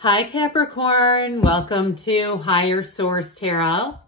Hi Capricorn, welcome to Higher Source Tarot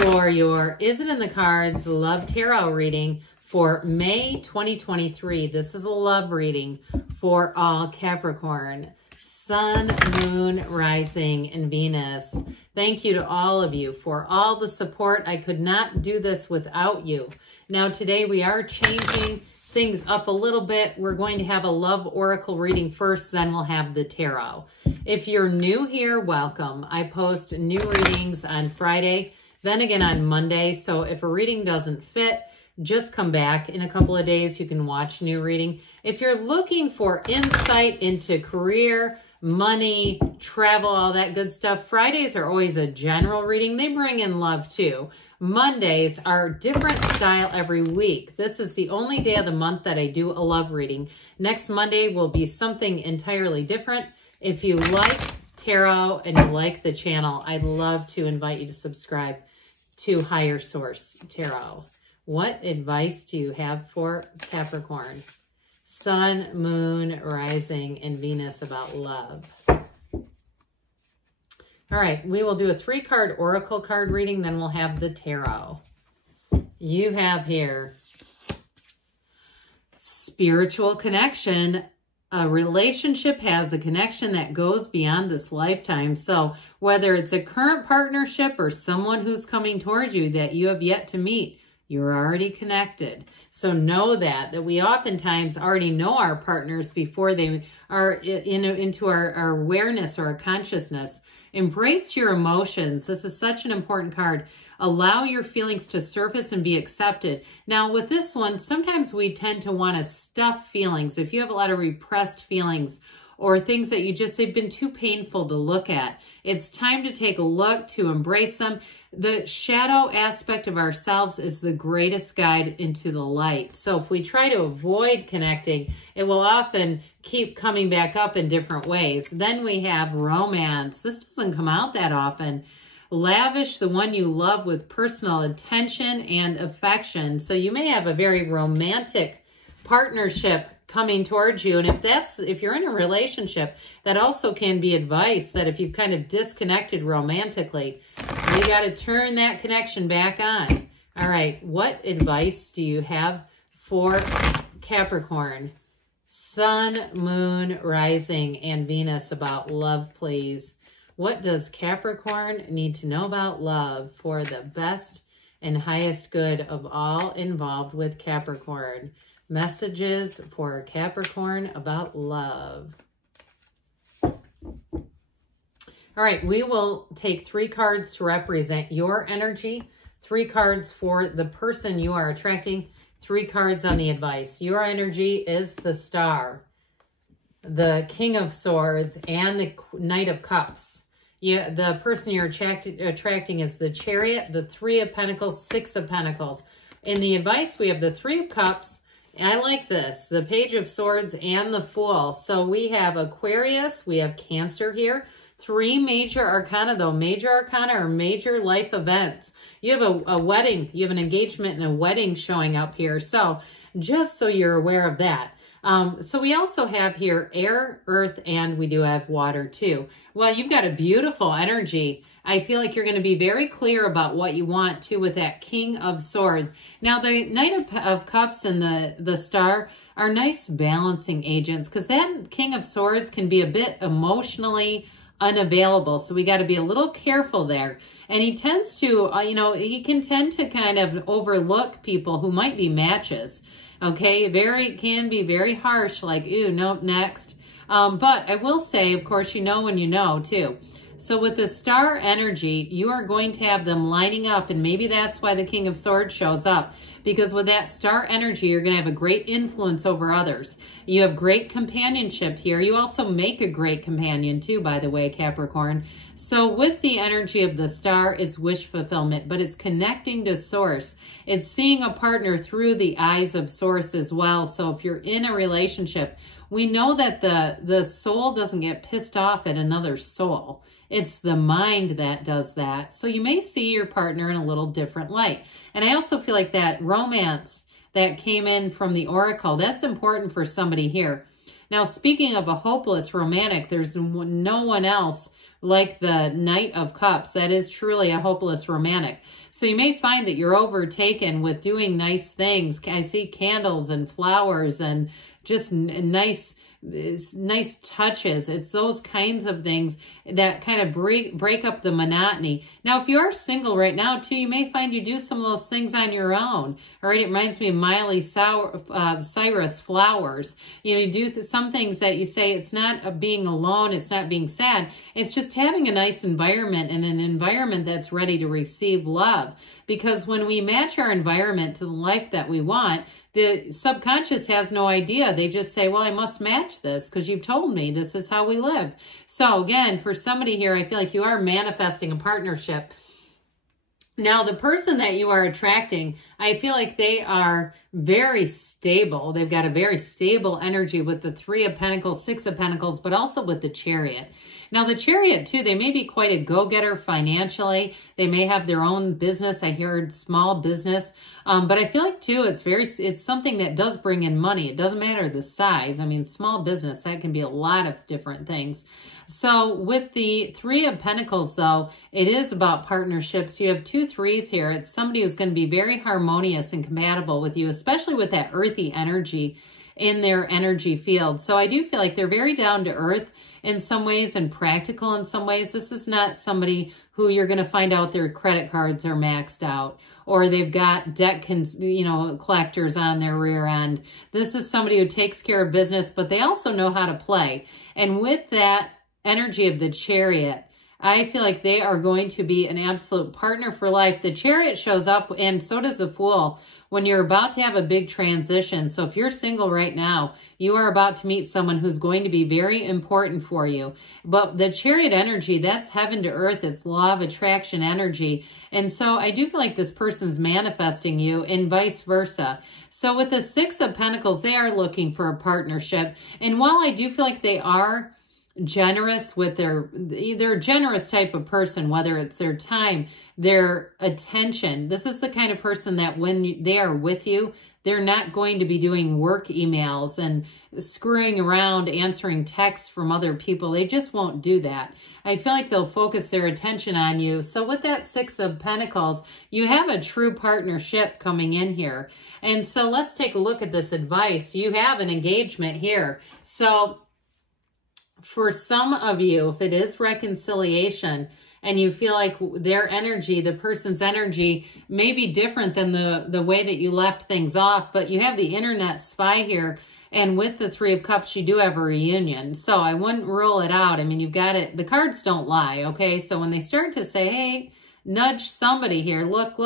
for your Is It in the Cards Love Tarot reading for May 2023. This is a love reading for all Capricorn, Sun, Moon, Rising, and Venus. Thank you to all of you for all the support. I could not do this without you. Now today we are changing things up a little bit. We're going to have a love oracle reading first, then we'll have the tarot. If you're new here, welcome. I post new readings on Friday, then again on Monday. So if a reading doesn't fit, just come back. In a couple of days, you can watch new reading. If you're looking for insight into career, money, travel, all that good stuff, Fridays are always a general reading. They bring in love too. Mondays are different style every week. This is the only day of the month that I do a love reading. Next Monday will be something entirely different. If you like tarot and you like the channel, I'd love to invite you to subscribe to Higher Source Tarot. What advice do you have for Capricorn, Sun, Moon, Rising, and Venus about love? All right, we will do a 3-card oracle card reading, then we'll have the tarot. You have here spiritual connection. A relationship has a connection that goes beyond this lifetime. So whether it's a current partnership or someone who's coming towards you that you have yet to meet, you're already connected. So know that we oftentimes already know our partners before they are into our awareness or our consciousness. Embrace your emotions. This is such an important card. Allow your feelings to surface and be accepted. Now with this one, sometimes we tend to want to stuff feelings. If you have a lot of repressed feelings or things that they've been too painful to look at, it's time to take a look, to embrace them. The shadow aspect of ourselves is the greatest guide into the light. So if we try to avoid connecting, it will often keep coming back up in different ways. Then we have romance. This doesn't come out that often. Lavish the one you love with personal attention and affection. So you may have a very romantic partnership coming towards you. And if you're in a relationship, that also can be advice that if you've kind of disconnected romantically, you got to turn that connection back on. All right, what advice do you have for Capricorn, Sun, Moon, Rising, and Venus about love, please? What does Capricorn need to know about love for the best and highest good of all involved with Capricorn? Messages for Capricorn about love. All right, we will take 3 cards to represent your energy, 3 cards for the person you are attracting, 3 cards on the advice. Your energy is the Star, the King of Swords, and the Knight of Cups. The person you're attracting is the Chariot, the 3 of Pentacles, 6 of Pentacles. In the advice, we have the 3 of Cups. I like this, the Page of Swords and the Fool. So we have Aquarius, we have Cancer here. 3 major arcana, though. Major arcana are major life events. You have a wedding, you have an engagement and a wedding showing up here. So just so you're aware of that. So we also have here air, earth, and we do have water too. Well, you've got a beautiful energy. I feel like you're going to be very clear about what you want too with that King of Swords. Now, the Knight of Cups and the Star are nice balancing agents because that King of Swords can be a bit emotionally unavailable. So we got to be a little careful there. And he tends to, he can tend to kind of overlook people who might be matches. Okay, can be very harsh, like, ooh, nope, next. But I will say, of course, you know when you know too. So with the Star energy, you are going to have them lining up, and maybe that's why the King of Swords shows up. Because with that Star energy, you're going to have a great influence over others. You have great companionship here. You also make a great companion too, by the way, Capricorn. So with the energy of the Star, it's wish fulfillment, but it's connecting to Source. It's seeing a partner through the eyes of Source as well. So if you're in a relationship, we know that the soul doesn't get pissed off at another soul. It's the mind that does that. So you may see your partner in a little different light. And I also feel like that romance that came in from the oracle, that's important for somebody here. Now, speaking of a hopeless romantic, there's no one else like the Knight of Cups. That is truly a hopeless romantic. So you may find that you're overtaken with doing nice things. I see candles and flowers and just nice touches. It's those kinds of things that kind of break up the monotony. Now, if you are single right now too, you may find you do some of those things on your own. All right, it reminds me of Miley Cyrus, Flowers. You do some things that you say, it's not being alone, it's not being sad, it's just having a nice environment, and an environment that's ready to receive love. Because when we match our environment to the life that we want, the subconscious has no idea. They just say, well, I must match this because you've told me this is how we live. So again, for somebody here, I feel like you are manifesting a partnership. Now, the person that you are attracting, I feel like they are very stable. They've got a very stable energy with the Three of Pentacles, Six of Pentacles, but also with the Chariot. Now, the Chariot, too, they may be quite a go-getter financially. They may have their own business. I heard small business. But I feel like, too, it's something that does bring in money. It doesn't matter the size. I mean, small business, that can be a lot of different things. So with the Three of Pentacles, though, it is about partnerships. You have 2 threes here. It's somebody who's going to be very harmonious and compatible with you, especially with that earthy energy in their energy field. So I do feel like they're very down to earth in some ways and practical in some ways. This is not somebody who you're going to find out their credit cards are maxed out or they've got debt collectors on their rear end. This is somebody who takes care of business, but they also know how to play. And with that energy of the Chariot, I feel like they are going to be an absolute partner for life. The Chariot shows up, and so does the Fool, when you're about to have a big transition. So if you're single right now, you are about to meet someone who's going to be very important for you. But the Chariot energy, that's heaven to earth. It's law of attraction energy. And so I do feel like this person's manifesting you and vice versa. So with the Six of Pentacles, they are looking for a partnership. And while I do feel like they are generous with they're a generous type of person, whether it's their time, their attention. This is the kind of person that when they are with you, they're not going to be doing work emails and screwing around answering texts from other people. They just won't do that. I feel like they'll focus their attention on you. So with that Six of Pentacles, you have a true partnership coming in here. And so let's take a look at this advice. You have an engagement here. So for some of you, if it is reconciliation and you feel like their energy, the person's energy, may be different than the way that you left things off, but you have the internet spy here, and with the Three of Cups, you do have a reunion. So I wouldn't rule it out. I mean, you've got it. The cards don't lie, okay? So when they start to say, hey, nudge somebody here, look.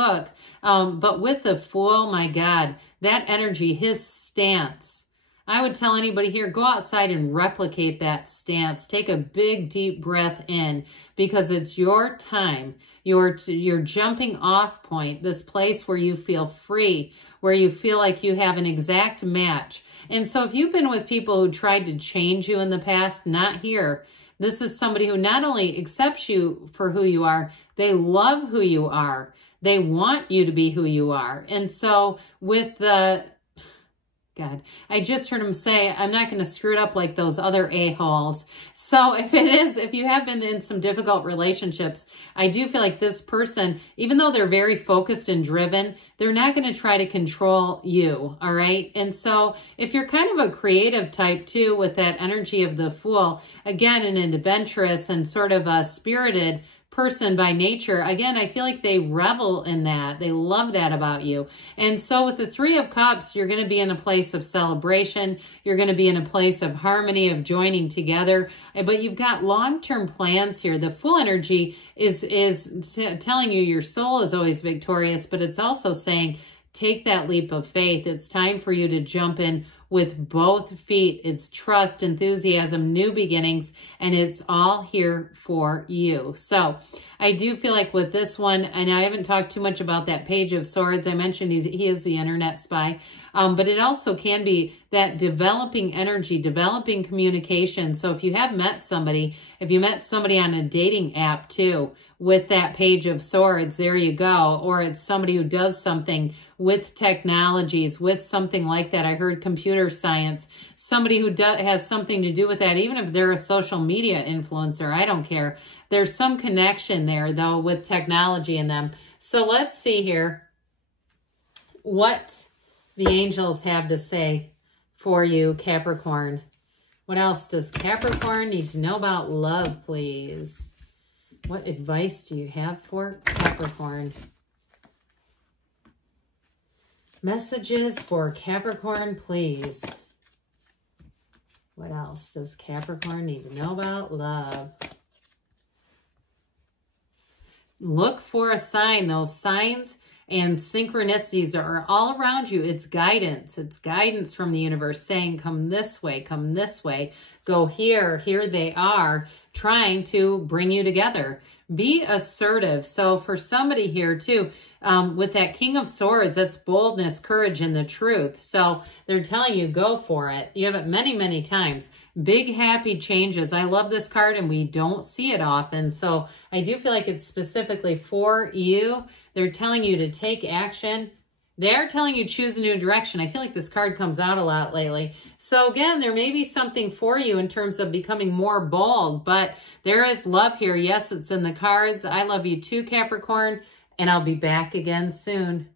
But with the Fool, my God, that energy, his stance, I would tell anybody here, go outside and replicate that stance. Take a big, deep breath in because it's your time, your jumping off point, this place where you feel free, where you feel like you have an exact match. And so if you've been with people who tried to change you in the past, not here. This is somebody who not only accepts you for who you are, they love who you are. They want you to be who you are. And so with the... God, I just heard him say, I'm not going to screw it up like those other a-holes. So if you have been in some difficult relationships, I do feel like this person, even though they're very focused and driven, they're not going to try to control you, all right? And so if you're kind of a creative type too, with that energy of the Fool, again, an adventurous and sort of a spirited person by nature, again, I feel like they revel in that. They love that about you. And so with the Three of Cups, you're going to be in a place of celebration. You're going to be in a place of harmony, of joining together. But you've got long-term plans here. The Fool energy is telling you your soul is always victorious, but it's also saying, take that leap of faith. It's time for you to jump in with both feet. It's trust, enthusiasm, new beginnings, and it's all here for you. So I do feel like with this one, and I haven't talked too much about that Page of Swords. I mentioned he is the internet spy. But it also can be that developing energy, developing communication. So if you have met somebody, if you met somebody on a dating app too, with that Page of Swords, there you go. Or it's somebody who does something with technologies, with something like that. I heard computer science. Somebody who has something to do with that, even if they're a social media influencer, I don't care. There's some connection there, though, with technology in them. So let's see here what the angels have to say for you, Capricorn. What else does Capricorn need to know about love, please? What advice do you have for Capricorn? Messages for Capricorn, please. What else does Capricorn need to know about love? Look for a sign. Those signs and synchronicities are all around you. It's guidance. It's guidance from the universe saying, come this way, go here, here they are, trying to bring you together. Be assertive. So for somebody here too, with that King of Swords, that's boldness, courage, and the truth. So they're telling you, go for it. You have it many, many times. Big, happy changes. I love this card, and we don't see it often. So I do feel like it's specifically for you. They're telling you to take action. They're telling you choose a new direction. I feel like this card comes out a lot lately. So again, there may be something for you in terms of becoming more bold, but there is love here. Yes, it's in the cards. I love you too, Capricorn, and I'll be back again soon.